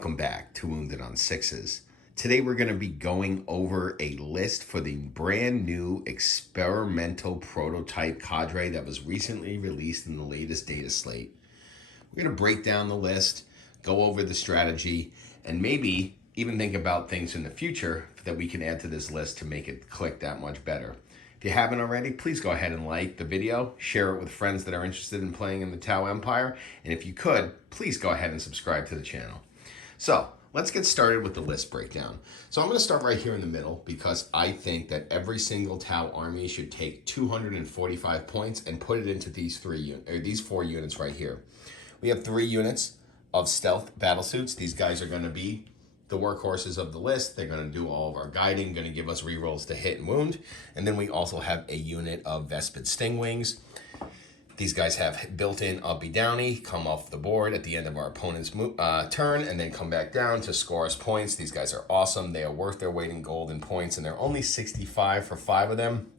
welcome back to Wounded on Sixes. Today we're going to be going over a list for the brand new experimental prototype Cadre that was recently released in the latest data slate. We're going to break down the list, go over the strategy, and maybe even think about things in the future that we can add to this list to make it click that much better. If you haven't already, please go ahead and like the video, share it with friends that are interested in playing in the Tau Empire, and if you could, please go ahead and subscribe to the channel. So let's get started with the list breakdown. So I'm going to start right here in the middle because I think that every single Tau army should take 245 points and put it into these four units right here. We have 3 units of stealth battle suits. These guys are going to be the workhorses of the list. They're going to do all of our guiding, going to give us rerolls to hit and wound. And then we also have a unit of Vespid Stingwings. These guys have built-in uppy downy, come off the board at the end of our opponent's turn, and then come back down to score us points. These guys are awesome. They are worth their weight in gold and points, and they're only 65 for 5 of them.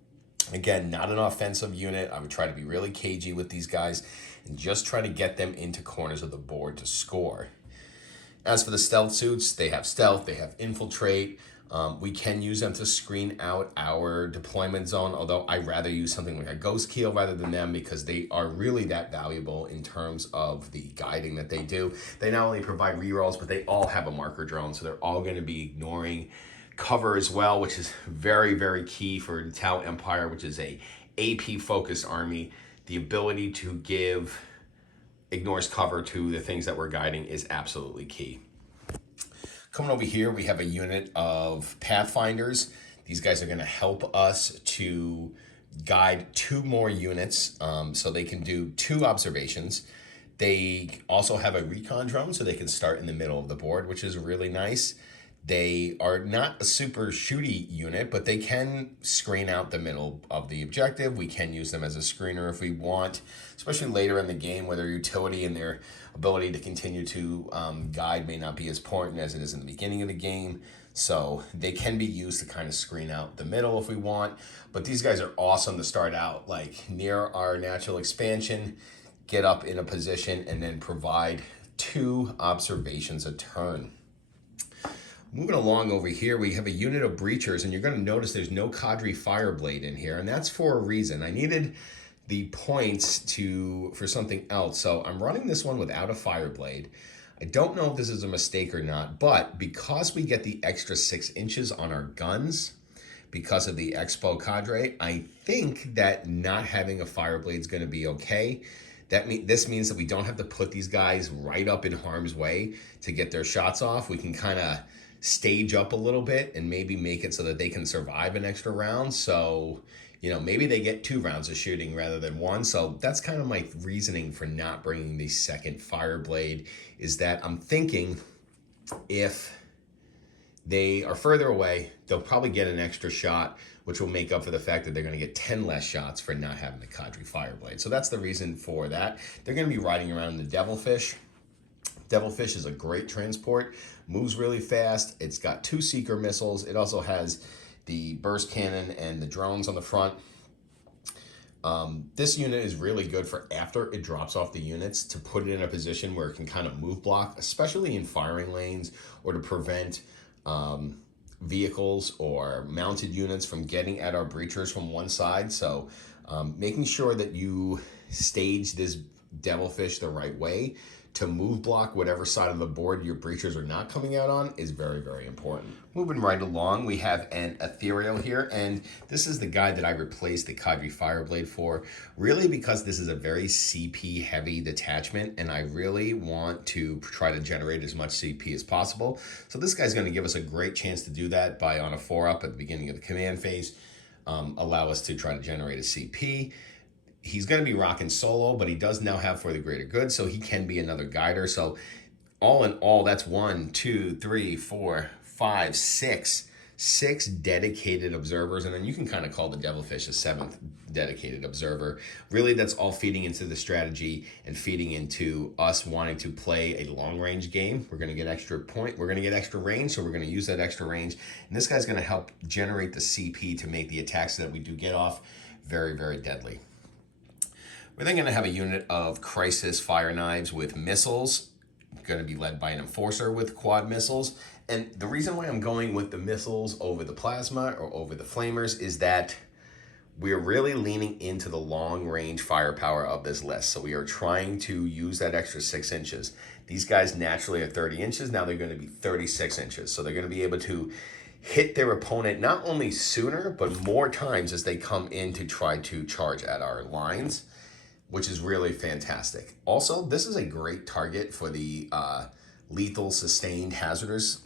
Again, not an offensive unit. I would try to be really cagey with these guys and just try to get them into corners of the board to score. As for the stealth suits, they have stealth, they have infiltrate. We can use them to screen out our deployment zone, although I'd rather use something like a Ghostkeel rather than them because they are really that valuable in terms of the guiding that they do. They not only provide rerolls, but they all have a marker drone, so they're all going to be ignoring cover as well, which is very, very key for the Tau Empire, which is a AP-focused army. The ability to give ignores cover to the things that we're guiding is absolutely key. Coming over here, we have a unit of Pathfinders. These guys are going to help us to guide 2 more units, so they can do 2 observations. They also have a recon drone, so they can start in the middle of the board, which is really nice. They are not a super shooty unit, but they can screen out the middle of the objective. We can use them as a screener if we want, especially later in the game where their utility and their ability to continue to guide may not be as important as it is in the beginning of the game. So they can be used to kind of screen out the middle if we want. But these guys are awesome to start out like near our natural expansion, get up in a position, and then provide 2 observations a turn. Moving along over here, we have a unit of Breachers, and you're going to notice there's no Cadre Fireblade in here, and that's for a reason. I needed the points for something else, so I'm running this one without a Fireblade. I don't know if this is a mistake or not, but because we get the extra 6 inches on our guns, because of the Expo Cadre, I think that not having a Fireblade is going to be okay. This means that we don't have to put these guys right up in harm's way to get their shots off. We can kind of stage up a little bit and maybe make it so that they can survive an extra round. So, maybe they get 2 rounds of shooting rather than 1. So that's kind of my reasoning for not bringing the second Fireblade, is that I'm thinking if they are further away, they'll probably get an extra shot, which will make up for the fact that they're going to get 10 less shots for not having the Cadre Fireblade. So that's the reason for that. They're going to be riding around the Devilfish. Devilfish is a great transport, moves really fast. It's got 2 seeker missiles. It also has the burst cannon and the drones on the front. This unit is really good for after it drops off the units to put it in a position where it can kind of move block, especially in firing lanes, or to prevent vehicles or mounted units from getting at our breachers from one side. So making sure that you stage this Devilfish the right way to move block whatever side of the board your breachers are not coming out on is very, very important. Moving right along, we have an Ethereal here, and this is the guy that I replaced the Cadre Fireblade for, really because this is a very CP heavy detachment, and I really want to try to generate as much CP as possible. So this guy's going to give us a great chance to do that by on a 4-up at the beginning of the command phase, allow us to try to generate a CP. He's going to be rocking solo, but he does now have For the Greater Good, so he can be another guider. So all in all, that's 1, 2, 3, 4, 5, 6 dedicated observers, and then you can kind of call the Devilfish a 7th dedicated observer. Really, that's all feeding into the strategy and feeding into us wanting to play a long-range game. We're going to get extra range, so we're going to use that extra range. And this guy's going to help generate the CP to make the attacks that we do get off very, very deadly. We're then going to have a unit of Crisis Fire Knives with missiles going to be led by an enforcer with quad missiles. And the reason why I'm going with the missiles over the plasma or over the flamers is that we're really leaning into the long range firepower of this list. So we are trying to use that extra 6 inches. These guys naturally are 30 inches. Now they're going to be 36 inches. So they're going to be able to hit their opponent not only sooner, but more times as they come in to try to charge at our lines, which is really fantastic. Also, this is a great target for the lethal, sustained, hazardous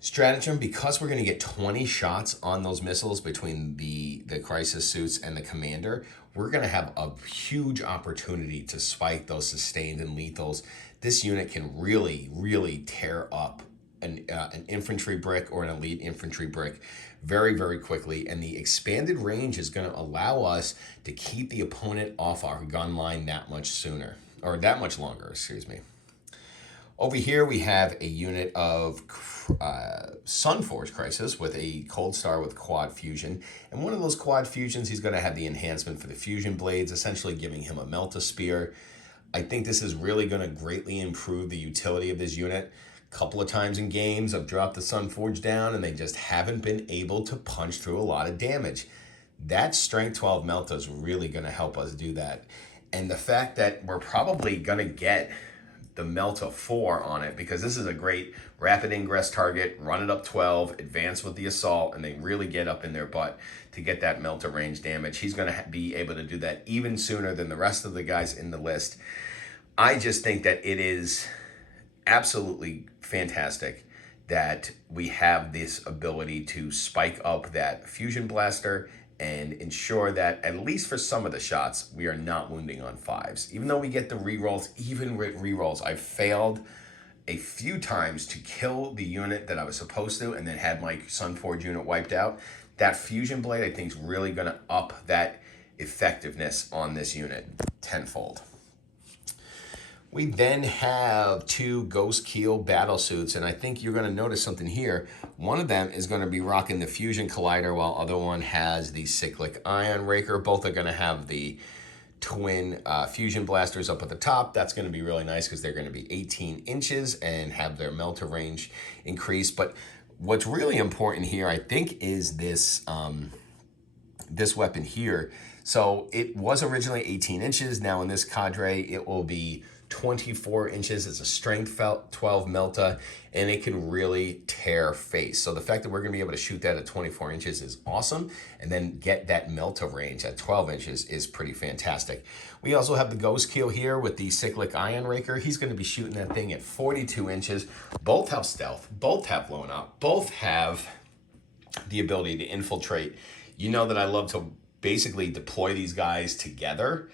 stratagem, because we're going to get 20 shots on those missiles between the crisis suits and the commander. We're going to have a huge opportunity to spike those sustained and lethals. This unit can really, really tear up an infantry brick or an elite infantry brick very, very quickly. And the expanded range is going to allow us to keep the opponent off our gun line that much sooner, or that much longer, excuse me. Over here, we have a unit of Sunforge Crisis with a Cold Star with quad fusion. And one of those quad fusions, he's going to have the enhancement for the fusion blades, essentially giving him a Melt-A-Spear. I think this is really going to greatly improve the utility of this unit. A couple of times in games, I've dropped the Sunforge down and they just haven't been able to punch through a lot of damage. That Strength 12 Melta is really going to help us do that. And the fact that we're probably going to get the Melta 4 on it, because this is a great rapid ingress target, run it up 12, advance with the assault, and they really get up in their butt to get that Melta range damage. He's going to be able to do that even sooner than the rest of the guys in the list. I just think that it is absolutely fantastic that we have this ability to spike up that fusion blaster and ensure that, at least for some of the shots, we are not wounding on 5s. Even though we get the rerolls, even with rerolls, I failed a few times to kill the unit that I was supposed to and then had my Sunforge unit wiped out. That fusion blade, I think, is really going to up that effectiveness on this unit tenfold. We then have 2 Ghostkeel battle suits, and I think you're going to notice something here. One of them is going to be rocking the Fusion Collider, while other one has the Cyclic Ion Raker. Both are going to have the twin fusion blasters up at the top. That's going to be really nice because they're going to be 18 inches and have their melter range increase. But what's really important here, I think, is this this weapon here. So it was originally 18 inches. Now in this Cadre, it will be 24 inches. It's a strength 12 Melta, and it can really tear face. So the fact that we're going to be able to shoot that at 24 inches is awesome, and then get that Melta range at 12 inches is pretty fantastic. We also have the Ghostkeel here with the Cyclic Ion Raker. He's going to be shooting that thing at 42 inches. Both have stealth, both have blown up, both have the ability to infiltrate. You know that I love to basically deploy these guys together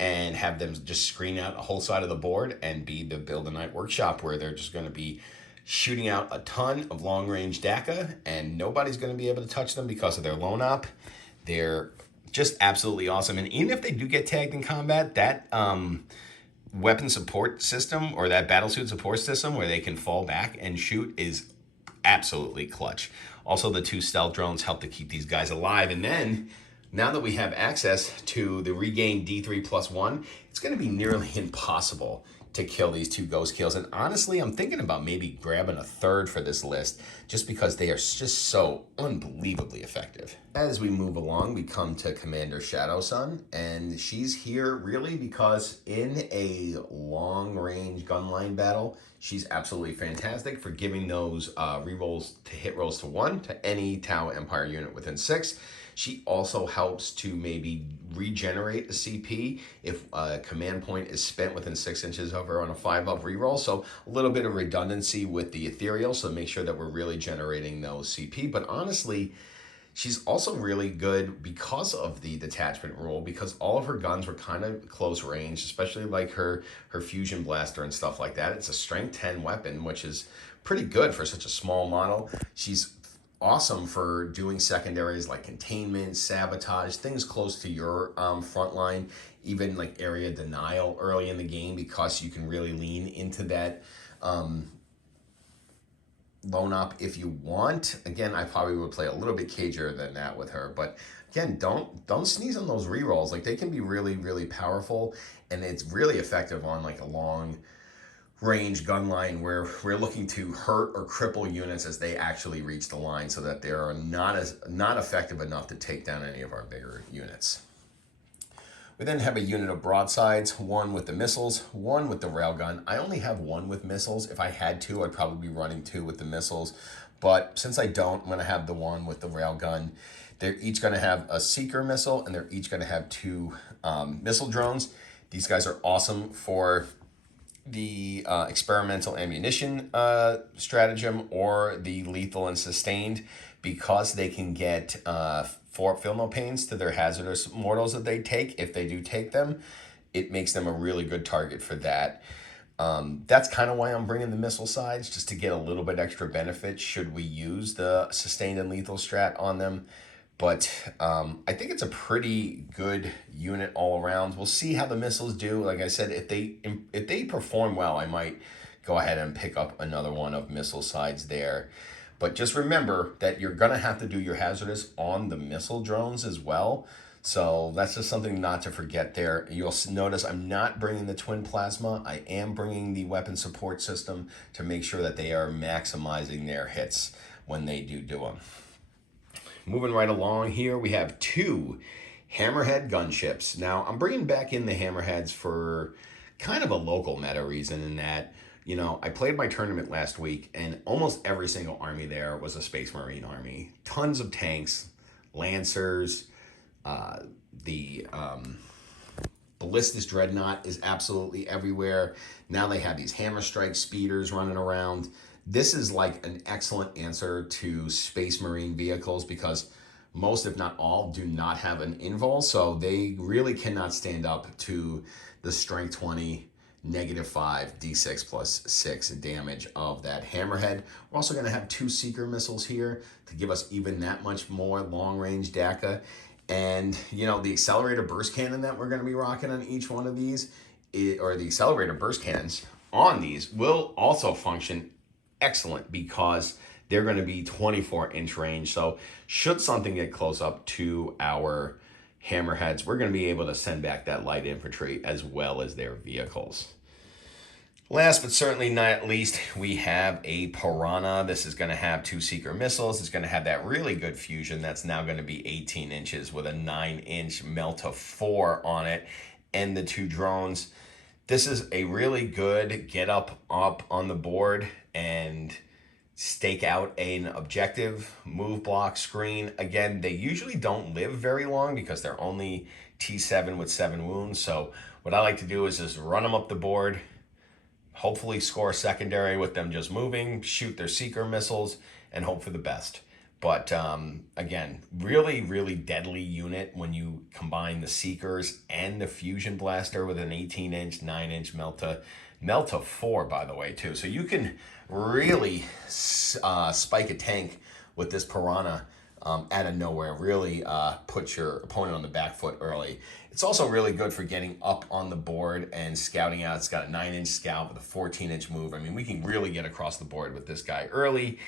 and have them just screen out a whole side of the board and be the Build a Night workshop, where they're just going to be shooting out a ton of long-range DACA, and nobody's going to be able to touch them because of their lone op. They're just absolutely awesome. And even if they do get tagged in combat, that weapon support system, or that battlesuit support system where they can fall back and shoot, is absolutely clutch. Also, the 2 stealth drones help to keep these guys alive. And then, now that we have access to the regained D3+1, it's going to be nearly impossible to kill these 2 Ghostkeels. And honestly, I'm thinking about maybe grabbing a 3rd for this list, just because they are just so unbelievably effective. As we move along, we come to Commander Shadowsun, and she's here really because in a long-range gunline battle, she's absolutely fantastic for giving those rerolls to hit rolls to 1 to any Tau Empire unit within 6. She also helps to maybe regenerate a CP if a command point is spent within 6 inches of her on a 5-up reroll. So a little bit of redundancy with the ethereal, so make sure that we're really generating those CP. But honestly, she's also really good because of the detachment rule, because all of her guns were kind of close range, especially like her fusion blaster and stuff like that. It's a strength 10 weapon, which is pretty good for such a small model. She's awesome for doing secondaries like containment, sabotage, things close to your front line, even like area denial early in the game, because you can really lean into that lone op if you want. Again, I probably would play a little bit cagier than that with her, but again, don't sneeze on those rerolls. Like, they can be really, really powerful, and it's really effective on like a long range gun line where we're looking to hurt or cripple units as they actually reach the line so that they are not effective enough to take down any of our bigger units. We then have a unit of broadsides, one with the missiles, one with the railgun. I only have one with missiles. If I had two, I'd probably be running two with the missiles. But since I don't, I'm going to have the one with the railgun. They're each going to have a seeker missile, and they're each going to have two missile drones. These guys are awesome for the experimental ammunition stratagem or the lethal and sustained, because they can get feel no pains to their hazardous mortals that they take. If they do take them, it makes them a really good target for that. That's kind of why I'm bringing the missile sides, just to get a little bit extra benefit should we use the sustained and lethal strat on them. But I think it's a pretty good unit all around. We'll see how the missiles do. Like I said, if they perform well, I might go ahead and pick up another one of missile sides there. But just remember that you're going to have to do your hazardous on the missile drones as well. So that's just something not to forget there. You'll notice I'm not bringing the twin plasma. I am bringing the weapon support system to make sure that they are maximizing their hits when they do them. Moving right along here, we have two Hammerhead gunships. Now, I'm bringing back in the Hammerheads for kind of a local meta reason, in that, you know, I played my tournament last week, and almost every single army there was a Space Marine army. Tons of tanks, Lancers, the Ballistus Dreadnought is absolutely everywhere. Now they have these Hammer Strike speeders running around. This is like an excellent answer to Space Marine vehicles, because most, if not all, do not have an invul, so they really cannot stand up to the Strength 20, -5, D6 plus 6 damage of that Hammerhead. We're also going to have two Seeker missiles here to give us even that much more long-range DACA. And, you know, the Accelerator Burst Cannon that we're going to be rocking on each one of these, or the Accelerator Burst Cannons on these, will also function excellent, because they're going to be 24-inch range. So should something get close up to our Hammerheads, we're going to be able to send back that light infantry as well as their vehicles. Last but certainly not least, we have a Piranha. This is going to have two Seeker missiles. It's going to have that really good fusion that's now going to be 18 inches with a 9-inch Melta 4 on it, and the two drones. This is a really good get up on the board and stake out an objective, move block, screen. Again, they usually don't live very long because they're only T7 with 7 wounds. So what I like to do is just run them up the board, hopefully score secondary with them just moving, shoot their Seeker missiles, and hope for the best. But again, really, really deadly unit when you combine the Seekers and the Fusion Blaster with an 18-inch, 9-inch Melta 4, by the way, too. So you can really spike a tank with this Piranha out of nowhere. Really put your opponent on the back foot early. It's also really good for getting up on the board and scouting out. It's got a 9-inch scout with a 14-inch move. I mean, we can really get across the board with this guy early,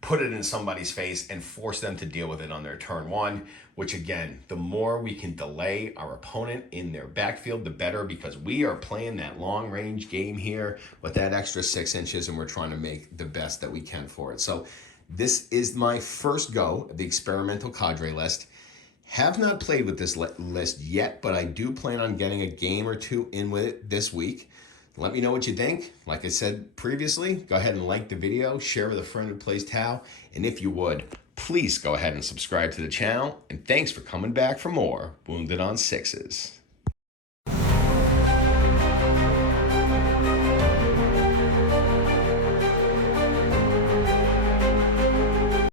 put it in somebody's face, and force them to deal with it on their turn one, which again, the more we can delay our opponent in their backfield, the better, because we are playing that long range game here with that extra 6 inches, and we're trying to make the best that we can for it. So this is my first go of the experimental Cadre list. Have not played with this list yet, but I do plan on getting a game or two in with it this week. Let me know what you think. Like I said previously, go ahead and like the video, share with a friend who plays Tau, and if you would, please go ahead and subscribe to the channel. And thanks for coming back for more Wounded on Sixes.